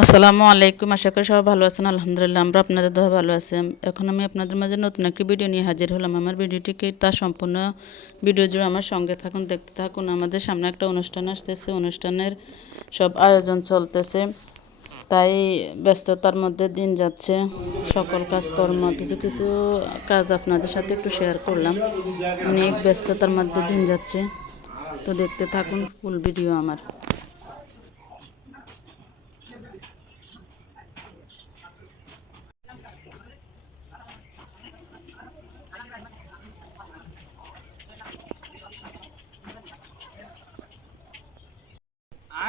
আসসালামু আলাইকুম। আশা করি সবাই ভালো আছেন। আলহামদুলিল্লাহ আমরা আপনাদের দোয়া ভালো আছি। এখন আমি আপনাদের মাঝে নতুন একটি ভিডিও নিয়ে হাজির হলাম। আমার ভিডিওটিকে তার সম্পূর্ণ ভিডিও জুড়ে আমার সঙ্গে থাকুন, দেখতে থাকুন। আমাদের সামনে একটা অনুষ্ঠান আসতেছে, অনুষ্ঠানের সব আয়োজন চলতেছে, তাই ব্যস্ততার মধ্যে দিন যাচ্ছে। সকল কাজকর্ম কিছু কিছু কাজ আপনাদের সাথে একটু শেয়ার করলাম। অনেক ব্যস্ততার মধ্যে দিন যাচ্ছে, তো দেখতে থাকুন ফুল ভিডিও আমার।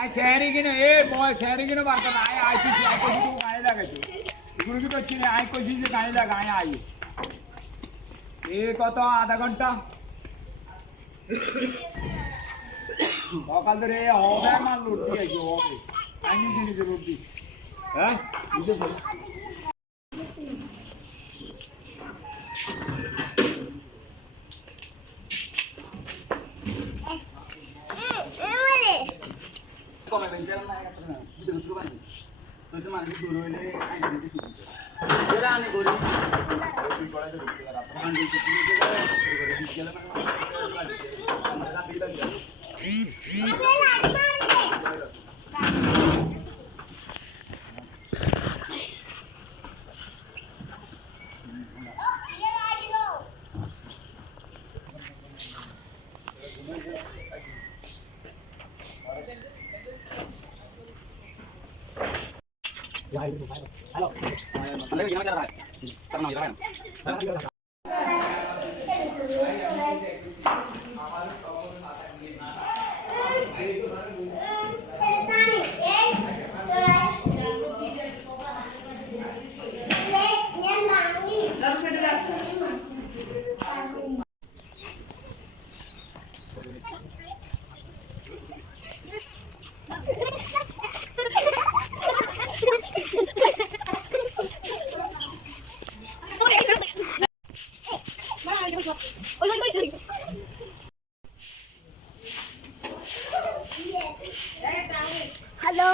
आय शहरी की ना ए बॉय शहरी की ना बात करना आय आई थी आई कोशिश को गाने लगा तू गुरु की तो अच्छी नहीं आई कोशिश से गाने लगा आय आई एक तो आधा घंटा সকাল ধরে হবে মাল লুটতি আছে হবে আমি জিনিস লুটতি হ্যাঁ বুঝতে পারি কমে বেঞ্চের না একটা না বুঝতে বুঝতে পারি তো তোমার কি দূর হইলে আইনা দিতে শুরু করে এরা আনে গরি তুই পড়া দে আপনারা আনে দিতে শুরু করে গেলে মানে রাতে গেলে হ্যালো মানে কি না রাখা তার নাম রাখা Hello.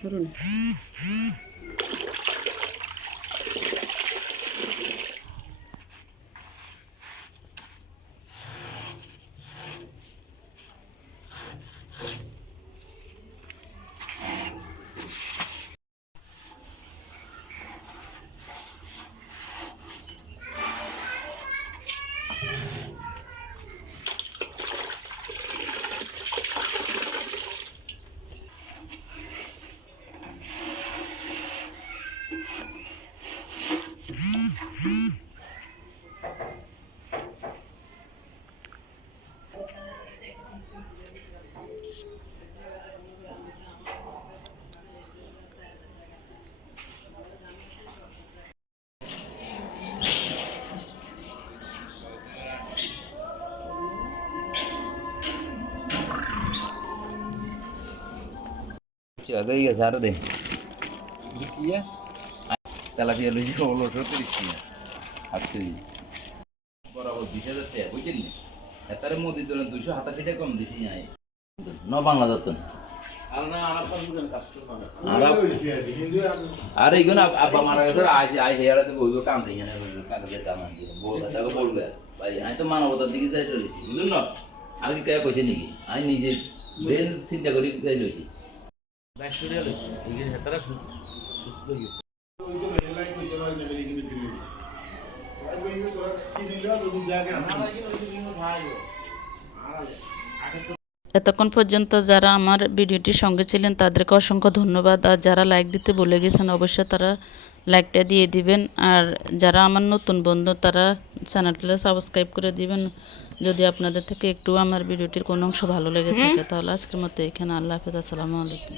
শুনুন, Chữa cái giờ ra đó đi. ইয়া তেলাপিয়া লইছি হলো 30 টাকা আজকে বরাবর 20,000 টাকা বুঝছেন না এতারে মোদির জন্য 287 টাকা কম দিছি নাই ন বাংলা যতন আর এইগুলো আব্বা মারা গেছে আইসি আইসি এরাতে বইব কান্দে এখানে কাগজের কাম আনতে বলবে তাকে বলবে ভাই আমি তো মানবতার দিকে যাই চলেছি বুঝুন না আর কি কে কইছে নাকি আমি নিজে ব্রেন চিন্তা করি যাই লইছি এতক্ষণ পর্যন্ত যারা আমার ভিডিওটির সঙ্গে ছিলেন তাদেরকে অসংখ্য ধন্যবাদ। আর যারা লাইক দিতে ভুলে গেছেন অবশ্যই তারা লাইকটা দিয়ে দিবেন। আর যারা আমার নতুন বন্ধু তারা চ্যানেলটা সাবস্ক্রাইব করে দিবেন। যদি আপনাদের থেকে একটু আমার ভিডিওটির কোনো অংশ ভালো লেগে থাকে তাহলে আজকের মতো এখানে আল্লাহ হাফেজ, আসসালামু আলাইকুম।